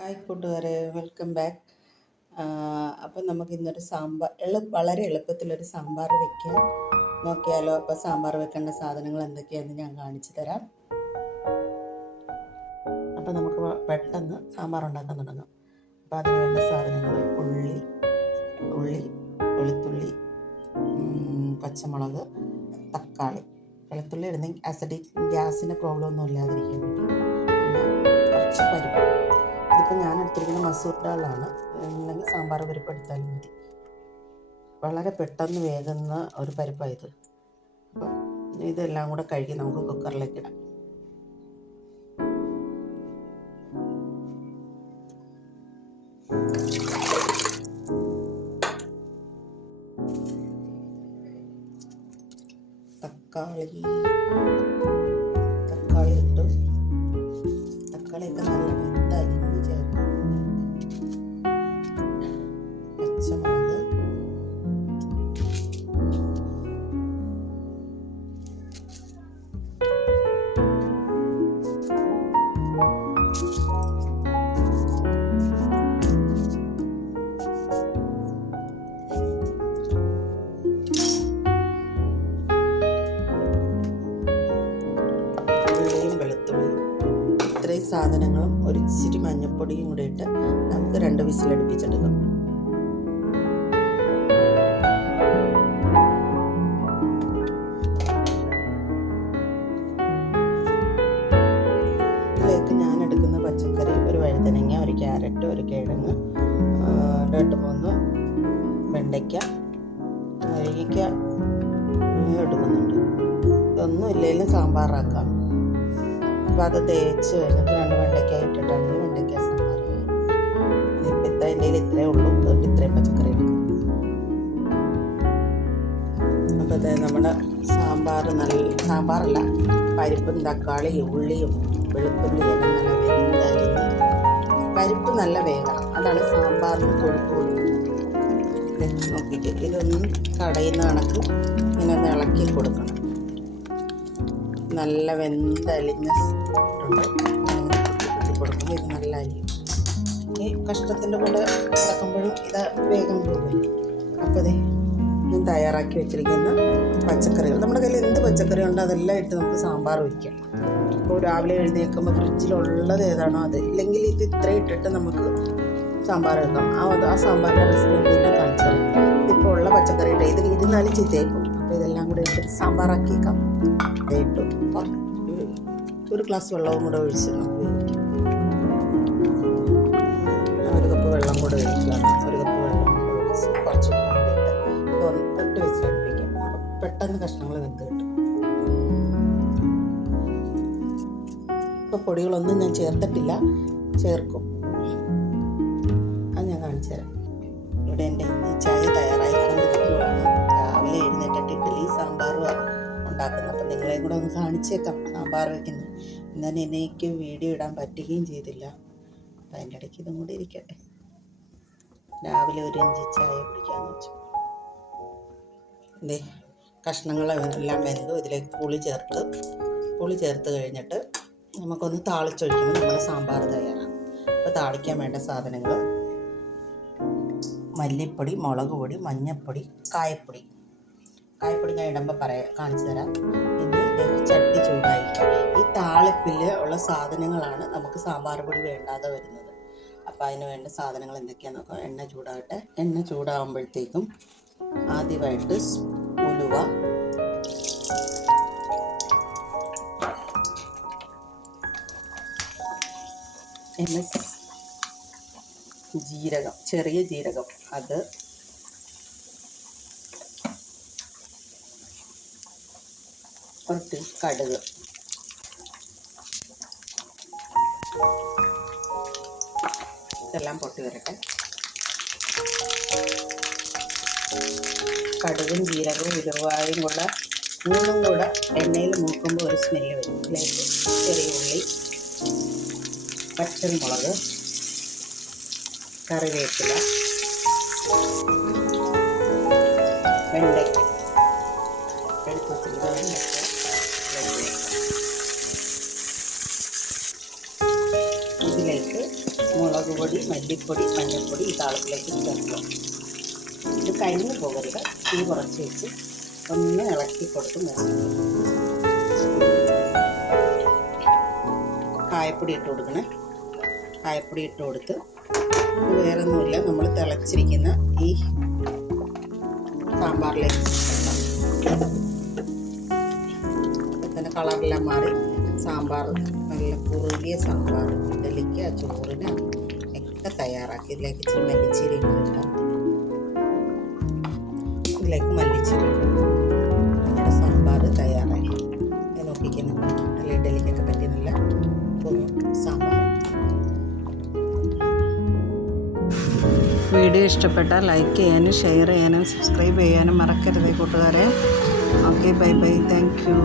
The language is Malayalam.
ഹായ് കൂട്ടുകാരെ, വെൽക്കം ബാക്ക്. അപ്പം നമുക്ക് ഇന്നൊരു വളരെ എളുപ്പത്തിലൊരു സാമ്പാർ വെക്കാൻ നോക്കിയാലോ? അപ്പോൾ സാമ്പാർ വെക്കേണ്ട സാധനങ്ങൾ എന്തൊക്കെയാണെന്ന് ഞാൻ കാണിച്ചു തരാം. അപ്പം നമുക്ക് പെട്ടെന്ന് സാമ്പാർ ഉണ്ടാക്കാൻ തുടങ്ങാം. അപ്പോൾ അതിന് വേണ്ട സാധനങ്ങൾ ഉള്ളി, വെളുത്തുള്ളി, പച്ചമുളക്, തക്കാളി. വെളുത്തുള്ളി ഇടുന്നെങ്കിൽ ഗ്യാസിന് പ്രോബ്ലം ഒന്നും ഇല്ലാതിരിക്കാൻ വേണ്ടി. പിന്നെ കുറച്ച് പരിപ്പ്. ഇതിപ്പോൾ ഞാൻ എടുത്തിരിക്കുന്ന മസൂർ ഡാളാണ്, അല്ലെങ്കിൽ സാമ്പാർ പരിപ്പ് എടുത്താലും മതി. വളരെ പെട്ടെന്ന് വേകുന്ന ഒരു പരിപ്പായത്. അപ്പം ഇതെല്ലാം കൂടെ കഴുകി നമുക്ക് കുക്കറിലേക്ക് ഇടാം. തക്കാളി ഇട്ടു. തക്കാളിയൊക്കെ നല്ല വെന്തലിഞ്ഞ് ചേർക്കും. പച്ചമുളക്, ഇത്രയും സാധനങ്ങളും ഒരു ഇച്ചിരി മഞ്ഞൾപ്പൊടിയും കൂടെ ഇട്ട് നമുക്ക് 2 വിസിലടുപ്പിച്ചെടുക്കാം. ഇതിലേക്ക് ഞാൻ എടുക്കുന്ന പച്ചക്കറി ഒരു വഴുതനങ്ങ, ഒരു ക്യാരറ്റ്, ഒരു കിഴങ്ങ്, 2-3 വെണ്ടയ്ക്ക, മുരിങ്ങയ്ക്ക എടുക്കുന്നുണ്ട്. ഇതൊന്നും ഇല്ലെങ്കിലും സാമ്പാറാക്കാം. അപ്പോൾ അത് തേച്ച് കഴിഞ്ഞിട്ട് 2 വെണ്ടയ്ക്ക ഇട്ടിട്ടാണെങ്കിൽ വെണ്ടയ്ക്ക സാമ്പാർ. ഇതിപ്പോൾ എൻ്റെ കയ്യിൽ ഇത്രയേ ഉള്ളൂ, അതുകൊണ്ട് ഇത്രയും പച്ചക്കറി എടുക്കും. അപ്പോൾ നമ്മുടെ സാമ്പാറല്ല, പരിപ്പും തക്കാളിയും ഉള്ളിയും വെളുത്തുള്ളിയും എല്ലാം നല്ല വെന്തരിഞ്ഞ്, പരിപ്പ് നല്ല വേഗം, അതാണ് സാമ്പാറിന് കൊഴുപ്പ് കൊടുക്കുന്നത്. നോക്കിയിട്ട് ഇതൊന്നും കടയുന്ന കണക്ക് ഇങ്ങനെ ഒന്ന് ഇളക്കി കൊടുക്കണം. നല്ല വെന്തലിഞ്ഞ കുത്തി കൊടുക്കുമ്പോൾ ഇത് നല്ല അരിയും. ഈ കഷ്ണത്തിൻ്റെ കൂടെ കിടക്കുമ്പോഴും ഇത് വേഗം പോകും. അപ്പോൾ ഞാൻ തയ്യാറാക്കി വെച്ചിരിക്കുന്ന പച്ചക്കറികൾ, നമ്മുടെ കയ്യിൽ എന്ത് പച്ചക്കറി ഉണ്ടോ അതെല്ലാം ഇട്ട് നമുക്ക് സാമ്പാർ വയ്ക്കാം. അപ്പോൾ രാവിലെ എഴുന്നേൽക്കുമ്പോൾ ഫ്രിഡ്ജിലുള്ളത് ഏതാണോ അത്, ഇല്ലെങ്കിൽ ഇത് ഇത്രയും ഇട്ടിട്ട് നമുക്ക് സാമ്പാർ വെക്കാം. ആ സാമ്പാറിൻ്റെ റെസിപ്പി പിന്നെ കാണിച്ചു തരാം. ഇതിപ്പോൾ ഉള്ള പച്ചക്കറി ഇട്ട് ഇത് ഇരുന്നാലും ചീത്തയായിപ്പോൾ. അപ്പോൾ ഇതെല്ലാം കൂടെ ഇട്ടിട്ട് സാമ്പാറാക്കിയേക്കാം. ഇട്ടു ഒരു ഗ്ലാസ് വെള്ളവും കൂടെ ഒഴിച്ച് നമുക്ക് ഒഴിക്കാം. 1 കപ്പ് വെള്ളം കൂടെ ഒഴിക്കുകയാണ്. 1 കപ്പ് വെള്ളം കൂടെ ഒഴിച്ച് കുറച്ച് കൂടി ഇട്ട് 8 വിസിലടുപ്പിക്കാം. പെട്ടെന്ന് കഷ്ണങ്ങൾ വെന്ത് കിട്ടും. ഇപ്പോൾ പൊടികളൊന്നും ഞാൻ ചേർത്തിട്ടില്ല, ചേർക്കും. അത് ഞാൻ കാണിച്ചു തരാം. ഇവിടെ എൻ്റെ ചായ തയ്യാറായിക്കൊണ്ടിരിക്കുകയാണ്. രാവിലെ എഴുന്നേറ്റിട്ട് ഇഡ്ഡലി സാമ്പാറും ഉണ്ടാക്കുന്നത്. അപ്പം നിങ്ങളെയും കൂടെ ഒന്ന് കാണിച്ചേക്കാം സാമ്പാർ വയ്ക്കുന്നത്. എന്നാൽ എനിക്ക് വീഡിയോ ഇടാൻ പറ്റുകയും ചെയ്തില്ല. അപ്പം അതിൻ്റെ ഇടയ്ക്ക് ഇതും കൂടി ഇരിക്കട്ടെ. രാവിലെ ഒരു ഇഞ്ചി ചായ കുടിക്കാമെന്ന് വെച്ചു. കഷ്ണങ്ങളെല്ലാം വെന്തു. ഇതിലേക്ക് പുളി ചേർത്ത് കഴിഞ്ഞിട്ട് നമുക്കൊന്ന് താളിച്ചൊഴിക്കുമ്പോൾ നമ്മുടെ സാമ്പാർ തയ്യാറാണ്. അപ്പോൾ താളിക്കാൻ വേണ്ട സാധനങ്ങൾ മല്ലിപ്പൊടി, മുളക് പൊടി, മഞ്ഞൾപ്പൊടി, കായപ്പൊടി ഞാൻ ഇടുമ്പോൾ കാണിച്ചു തരാം. ഇനി ചട്ടി ചൂടായി. ഈ താളിപ്പിൽ ഉള്ള സാധനങ്ങളാണ് നമുക്ക് സാമ്പാർ പൊടി വേണ്ടാതെ വരുന്നത്. അപ്പോൾ അതിന് വേണ്ട സാധനങ്ങൾ എന്തൊക്കെയാണെന്ന് നോക്കാം. എണ്ണ ചൂടാകട്ടെ. എണ്ണ ചൂടാകുമ്പോഴത്തേക്കും ആദ്യമായിട്ട് ഉലുവ, ജീരകം, ചെറിയ ജീരകം, അത്, കുറച്ച് കടുക്, ഇതെല്ലാം പൊട്ടി വരട്ടെ. കടുകും ജീരകവും ഉലുവായും കൂടെ മൂന്നും കൂടെ എണ്ണയിൽ മൂക്കുമ്പോൾ ഒരു സ്മെല്ല് വരും. ഇതിലേക്ക് ചെറിയ ഉള്ളി, പച്ചമുളക്, കറിവേപ്പില, വെണ്ടയ്ക്ക എടുത്ത് വെച്ചിരിക്കുന്ന വെണ്ടയ്ക്ക, ഇതിലേക്ക് മുളക് പൊടി, മല്ലിപ്പൊടി, മഞ്ഞൾപ്പൊടി ഈ താളത്തിലേക്ക് ചേർക്കുക. ഇത് കരിഞ്ഞു പോകരുത്. തീ കുറച്ച് വെച്ച് ഒന്ന് ഇളക്കി കൊടുത്ത് മൂടി. കായപ്പൊടി ഇട്ട് കൊടുക്കണേ. കായപ്പൊടി ഇട്ട് കൊടുത്ത് വേറെ ഒന്നുമില്ല, നമ്മൾ തിളച്ചിരിക്കുന്ന ഈ സാമ്പാറിലേക്ക് തന്നെ കളറെല്ലാം മാറി സാമ്പാർ നല്ല കുറുകിയ സാമ്പാർ ഇഡലിക്ക് ചോറിന് ഒക്കെ തയ്യാറാക്കി. ഇതിലേക്ക് ഇച്ചിരി മല്ലിച്ചീര ഇട്ടാൽ ഇതിലേക്ക് മല്ലിച്ചീര നമ്മുടെ സാമ്പാർ തയ്യാറായി. ഞാൻ നോക്കിക്കുന്നു, നല്ല ഇഡലിക്കൊക്കെ പറ്റിയ നല്ല സാമ്പാർ. വീഡിയോ ഇഷ്ടപ്പെട്ടാൽ ലൈക്ക് ചെയ്യാനും ഷെയർ ചെയ്യാനും സബ്സ്ക്രൈബ് ചെയ്യാനും മറക്കരുത് കൂട്ടുകാരെ. Okay, bye bye, thank you.